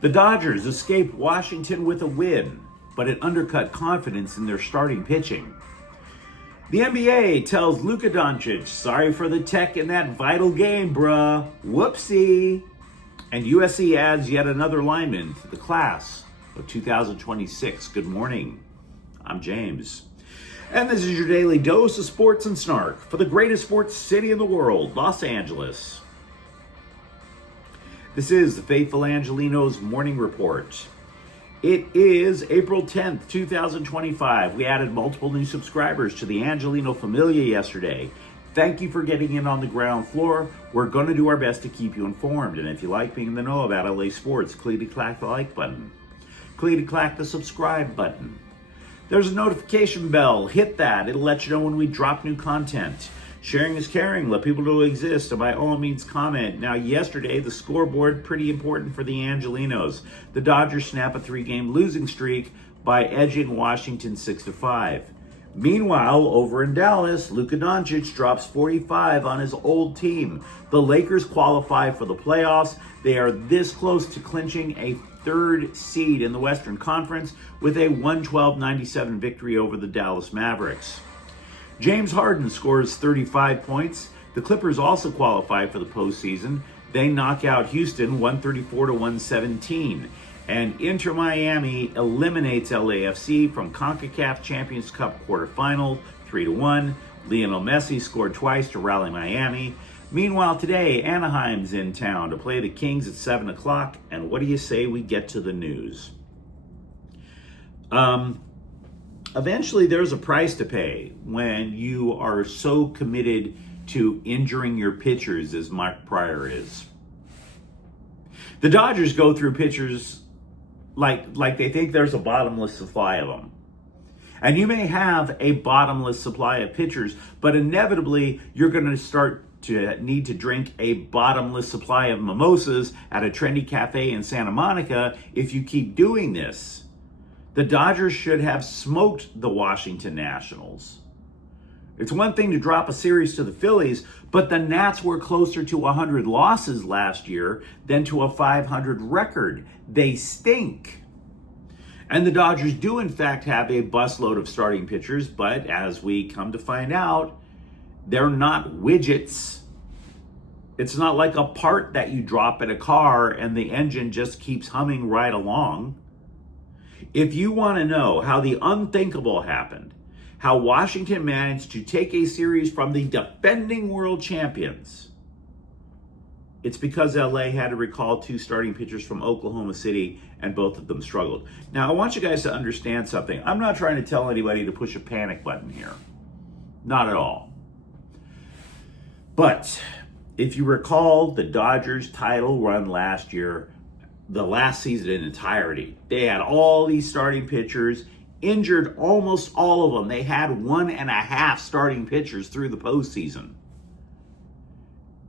The Dodgers escaped Washington with a win, but it undercut confidence in their starting pitching. The NBA tells Luka Doncic, sorry for the tech in that vital game, bruh. Whoopsie. And USC adds yet another lineman to the class of 2026. Good morning. I'm James. And this is your daily dose of sports and snark for the greatest sports city in the world, Los Angeles. This is the Faithful Angelenos Morning Report. It is April 10th, 2025. We added multiple new subscribers to the Angeleno Familia yesterday. Thank you for getting in on the ground floor. We're going to do our best to keep you informed. And if you like being in the know about LA sports, click the like button. Click the subscribe button. There's a notification bell. Hit that. It'll let you know when we drop new content. Sharing is caring. Let people know exist. And by all means, comment. Now, yesterday, the scoreboard, pretty important for the Angelenos. The Dodgers snap a 3-game losing streak by edging Washington 6-5. Meanwhile, over in Dallas, Luka Doncic drops 45 on his old team. The Lakers qualify for the playoffs. They are this close to clinching a third seed in the Western Conference with a 112-97 victory over the Dallas Mavericks. James Harden scores 35 points. The Clippers also qualify for the postseason. They knock out Houston 134-117. And Inter Miami eliminates LAFC from CONCACAF Champions Cup quarterfinal 3-1. Lionel Messi scored twice to rally Miami. Meanwhile, today, Anaheim's in town to play the Kings at 7 o'clock. And what do you say we get to the news? Eventually, there's a price to pay when you are so committed to injuring your pitchers as Mark Pryor is. The Dodgers go through pitchers like they think there's a bottomless supply of them. And you may have a bottomless supply of pitchers, but inevitably you're going to start to need to drink a bottomless supply of mimosas at a trendy cafe in Santa Monica if you keep doing this. The Dodgers should have smoked the Washington Nationals. It's one thing to drop a series to the Phillies, but the Nats were closer to 100 losses last year than to a 500 record. They stink. And the Dodgers do, in fact, have a busload of starting pitchers, but as we come to find out, they're not widgets. It's not like a part that you drop in a car and the engine just keeps humming right along. If you want to know how the unthinkable happened, how Washington managed to take a series from the defending world champions, it's because LA had to recall 2 starting pitchers from Oklahoma City, and both of them struggled. Now, I want you guys to understand something. I'm not trying to tell anybody to push a panic button here. Not at all. But if you recall the Dodgers title run last year, the last season in entirety, they had all these starting pitchers, injured almost all of them. They had 1.5 starting pitchers through the postseason.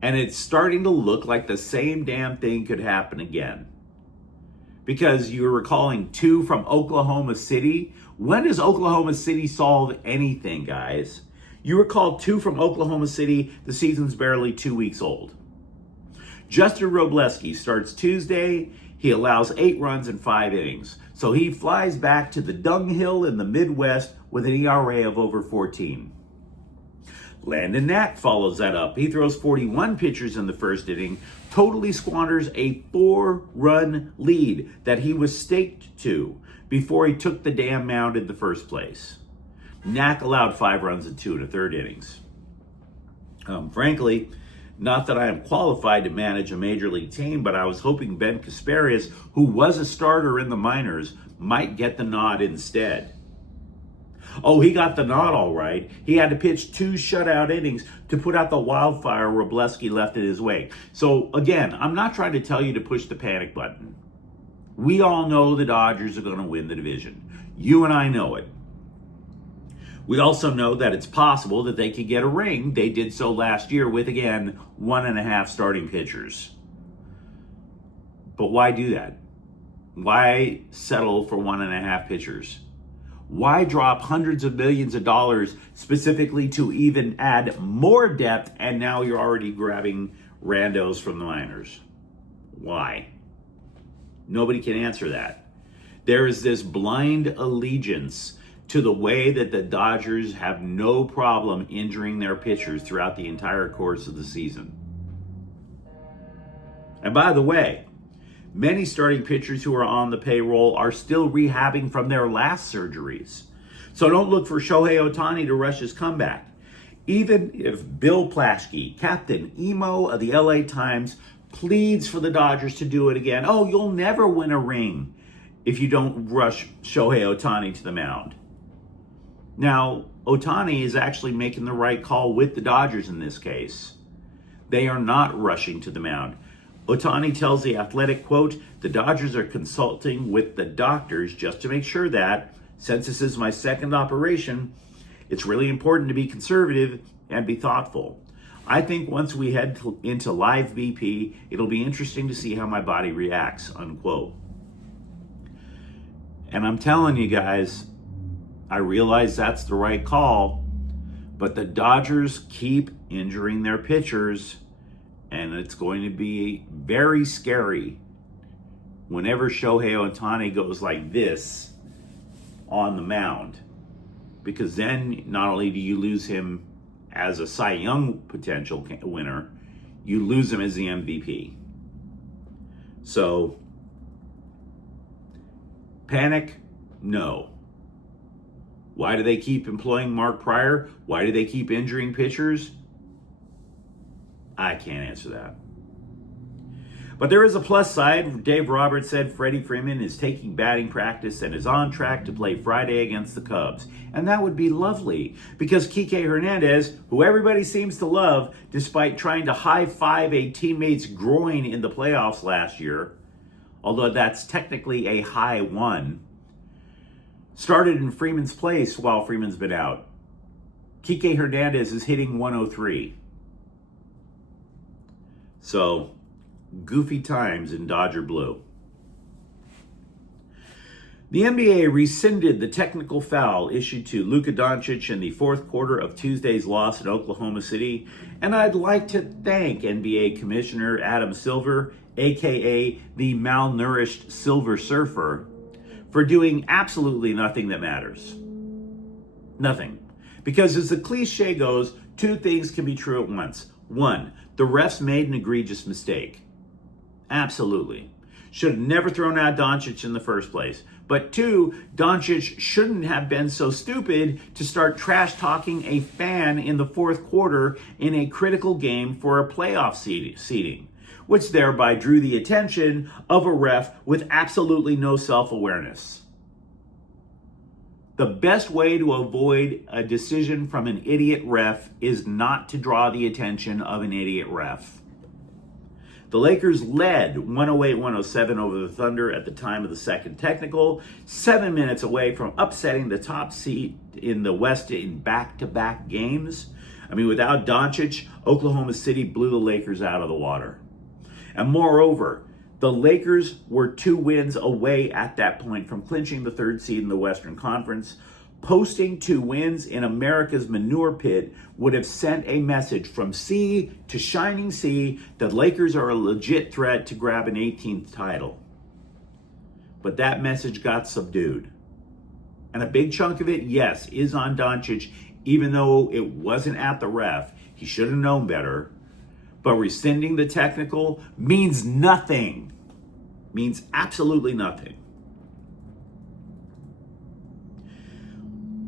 And it's starting to look like the same damn thing could happen again. Because you're recalling 2 from Oklahoma City. When does Oklahoma City solve anything, guys? You recall 2 from Oklahoma City, the season's barely 2 weeks old. Justin Robleski starts Tuesday. He allows 8 runs in 5 innings. So he flies back to the dunghill in the Midwest with an ERA of over 14. Landon Knack follows that up. He throws 41 pitches in the first inning, totally squanders a 4-run lead that he was staked to before he took the damn mound in the first place. Knack allowed 5 runs in 2 1/3 innings. Frankly, not that I am qualified to manage a major league team, but I was hoping Ben Kasparias, who was a starter in the minors, might get the nod instead. Oh, he got the nod all right. He had to pitch 2 shutout innings to put out the wildfire Robleski left in his wake. So again, I'm not trying to tell you to push the panic button. We all know the Dodgers are going to win the division. You and I know it. We also know that it's possible that they could get a ring. They did so last year with, again, 1.5 starting pitchers. But why do that? Why settle for 1.5 pitchers? Why drop hundreds of millions of dollars specifically to even add more depth, and now you're already grabbing randos from the minors? Why? Nobody can answer that. There is this blind allegiance to the way that the Dodgers have no problem injuring their pitchers throughout the entire course of the season. And by the way, many starting pitchers who are on the payroll are still rehabbing from their last surgeries. So don't look for Shohei Ohtani to rush his comeback. Even if Bill Plaschke, Captain Emo of the LA Times, pleads for the Dodgers to do it again. Oh, you'll never win a ring if you don't rush Shohei Ohtani to the mound. Now, Ohtani is actually making the right call with the Dodgers in this case. They are not rushing to the mound. Ohtani tells The Athletic, quote, "The Dodgers are consulting with the doctors just to make sure that, since this is my second operation, it's really important to be conservative and be thoughtful. I think once we head into live BP, it'll be interesting to see how my body reacts," unquote. And I'm telling you guys, I realize that's the right call, but the Dodgers keep injuring their pitchers, and it's going to be very scary whenever Shohei Ohtani goes like this on the mound. Because then not only do you lose him as a Cy Young potential winner, you lose him as the MVP. So, panic? No. Why do they keep employing Mark Prior? Why do they keep injuring pitchers? I can't answer that. But there is a plus side. Dave Roberts said Freddie Freeman is taking batting practice and is on track to play Friday against the Cubs. And that would be lovely because Kike Hernandez, who everybody seems to love, despite trying to high-five a teammate's groin in the playoffs last year, although that's technically a high one, started in Freeman's place while Freeman's been out. Kike Hernandez is hitting 103. So, goofy times in Dodger blue. The NBA rescinded the technical foul issued to Luka Doncic in the fourth quarter of Tuesday's loss in Oklahoma City, and I'd like to thank NBA Commissioner Adam Silver, aka the malnourished Silver Surfer, for doing absolutely nothing that matters. Nothing. Because as the cliche goes, two things can be true at once. One, the refs made an egregious mistake. Absolutely. Should have never thrown out Doncic in the first place. But two, Doncic shouldn't have been so stupid to start trash talking a fan in the fourth quarter in a critical game for a playoff seeding, which thereby drew the attention of a ref with absolutely no self-awareness. The best way to avoid a decision from an idiot ref is not to draw the attention of an idiot ref. The Lakers led 108-107 over the Thunder at the time of the second technical, 7 minutes away from upsetting the top seed in the West in back-to-back games. I mean, without Doncic, Oklahoma City blew the Lakers out of the water. And moreover, the Lakers were 2 wins away at that point from clinching the third seed in the Western Conference. Posting 2 wins in America's manure pit would have sent a message from sea to shining sea that Lakers are a legit threat to grab an 18th title. But that message got subdued. And a big chunk of it, yes, is on Doncic, even though it wasn't at the ref. He should have known better. But rescinding the technical means nothing. Means absolutely nothing.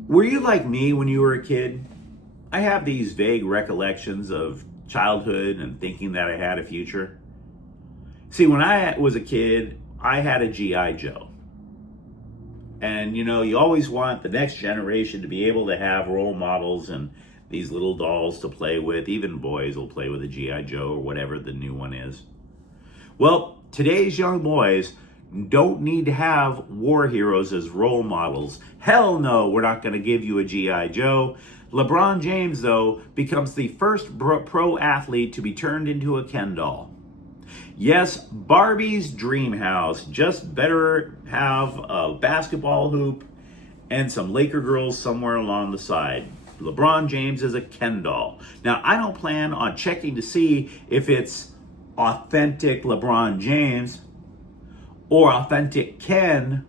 Were you like me when you were a kid? I have these vague recollections of childhood and thinking that I had a future. See, when I was a kid, I had a G.I. Joe. And, you know, you always want the next generation to be able to have role models and these little dolls to play with. Even boys will play with a G.I. Joe or whatever the new one is. Well, today's young boys don't need to have war heroes as role models. Hell no, we're not going to give you a G.I. Joe. LeBron James, though, becomes the first pro athlete to be turned into a Ken doll. Yes, Barbie's dream house just better have a basketball hoop and some Laker girls somewhere along the side. LeBron James is a Ken doll. Now, I don't plan on checking to see if it's authentic LeBron James, or authentic Ken,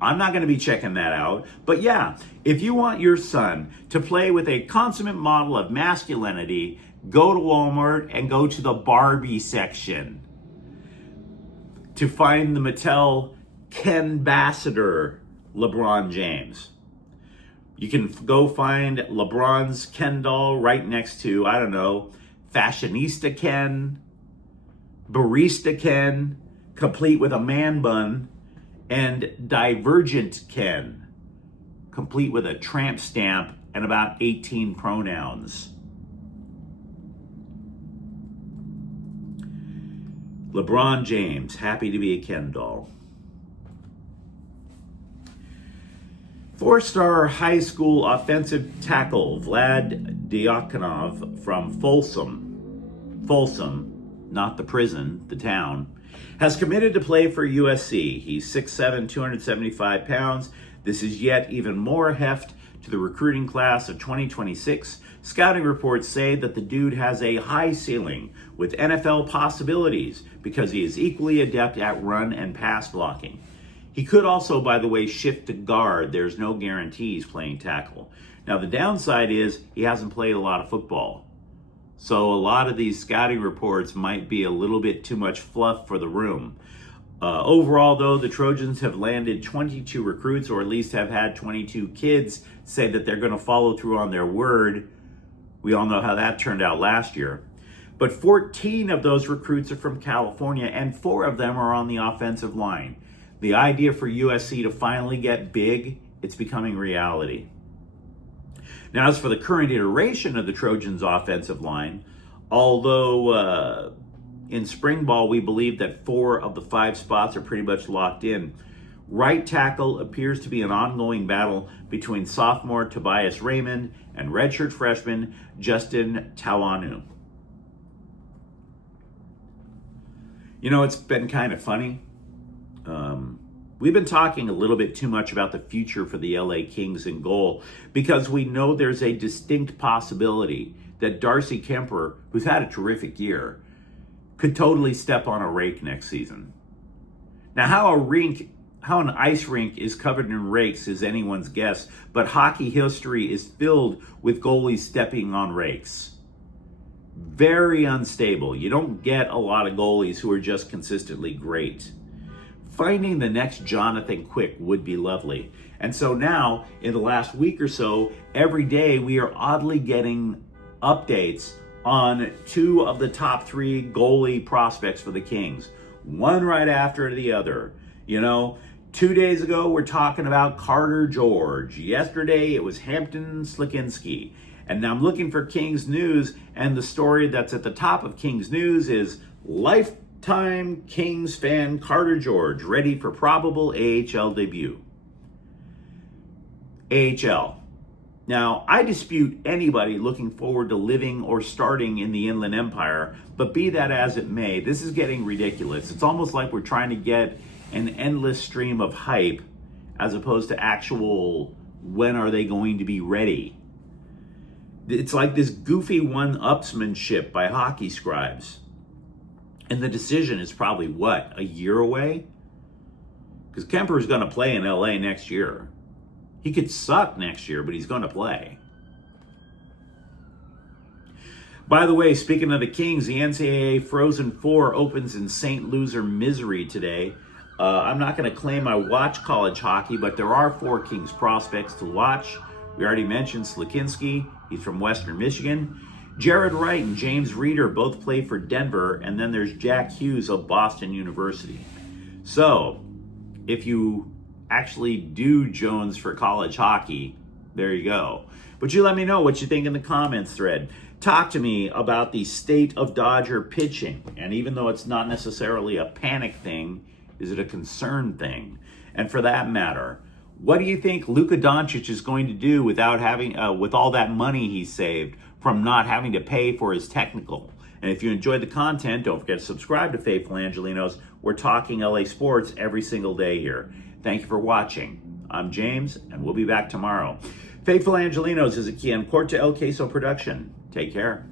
I'm not going to be checking that out. But yeah, if you want your son to play with a consummate model of masculinity, go to Walmart and go to the Barbie section to find the Mattel Ken-bassador LeBron James. You can go find LeBron's Ken doll right next to, I don't know, Fashionista Ken, Barista Ken, complete with a man bun, and Divergent Ken, complete with a tramp stamp and about 18 pronouns. LeBron James, happy to be a Ken doll. 4-star high school offensive tackle Vlad Diakonov from Folsom, not the prison, the town, has committed to play for USC. He's 6'7", 275 pounds. This is yet even more heft to the recruiting class of 2026. Scouting reports say that the dude has a high ceiling with NFL possibilities because he is equally adept at run and pass blocking. He could also, by the way, shift to guard. There's no guarantees playing tackle. Now, the downside is he hasn't played a lot of football. So a lot of these scouting reports might be a little bit too much fluff for the room. Overall, though, the Trojans have landed 22 recruits, or at least have had 22 kids say that they're going to follow through on their word. We all know how that turned out last year. But 14 of those recruits are from California, and 4 of them are on the offensive line. The idea for USC to finally get big, it's becoming reality. Now, as for the current iteration of the Trojans' offensive line, although in spring ball we believe that 4 of the 5 spots are pretty much locked in, right tackle appears to be an ongoing battle between sophomore Tobias Raymond and redshirt freshman Justin Tawanu. You know, it's been kind of funny. We've been talking a little bit too much about the future for the LA Kings in goal because we know there's a distinct possibility that Darcy Kemper, who's had a terrific year, could totally step on a rake next season. Now, how an ice rink is covered in rakes is anyone's guess, but hockey history is filled with goalies stepping on rakes. Very unstable. You don't get a lot of goalies who are just consistently great. Finding the next Jonathan Quick would be lovely. And so now, in the last week or so, every day we are oddly getting updates on 2 of the top 3 goalie prospects for the Kings. One right after the other. You know, 2 days ago we're talking about Carter George. Yesterday it was Hampton Slikinski. And now I'm looking for Kings News, and the story that's at the top of Kings News is lifetime Kings fan Carter George ready for probable AHL debut. AHL. Now, I dispute anybody looking forward to living or starting in the Inland Empire, but be that as it may, this is getting ridiculous. It's almost like we're trying to get an endless stream of hype as opposed to actual when are they going to be ready. It's like this goofy one-upsmanship by hockey scribes. And the decision is probably, what, a year away? Because Kemper is going to play in LA next year. He could suck next year, but he's going to play. By the way, speaking of the Kings, the NCAA Frozen Four opens in St. Loser, Missouri today. I'm not going to claim I watch college hockey, but there are 4 Kings prospects to watch. We already mentioned Slikinski. He's from Western Michigan. Jared Wright and James Reeder both play for Denver, and then there's Jack Hughes of Boston University. So, if you actually do Jones for college hockey, there you go. But you let me know what you think in the comments thread. Talk to me about the state of Dodger pitching, and even though it's not necessarily a panic thing, is it a concern thing? And for that matter, what do you think Luka Doncic is going to do without having, with all that money he saved from not having to pay for his technical? And if you enjoyed the content, don't forget to subscribe to Faithful Angelenos. We're talking LA sports every single day here. Thank you for watching. I'm James, and we'll be back tomorrow. Faithful Angelenos is a Kian Corte El Queso production. Take care.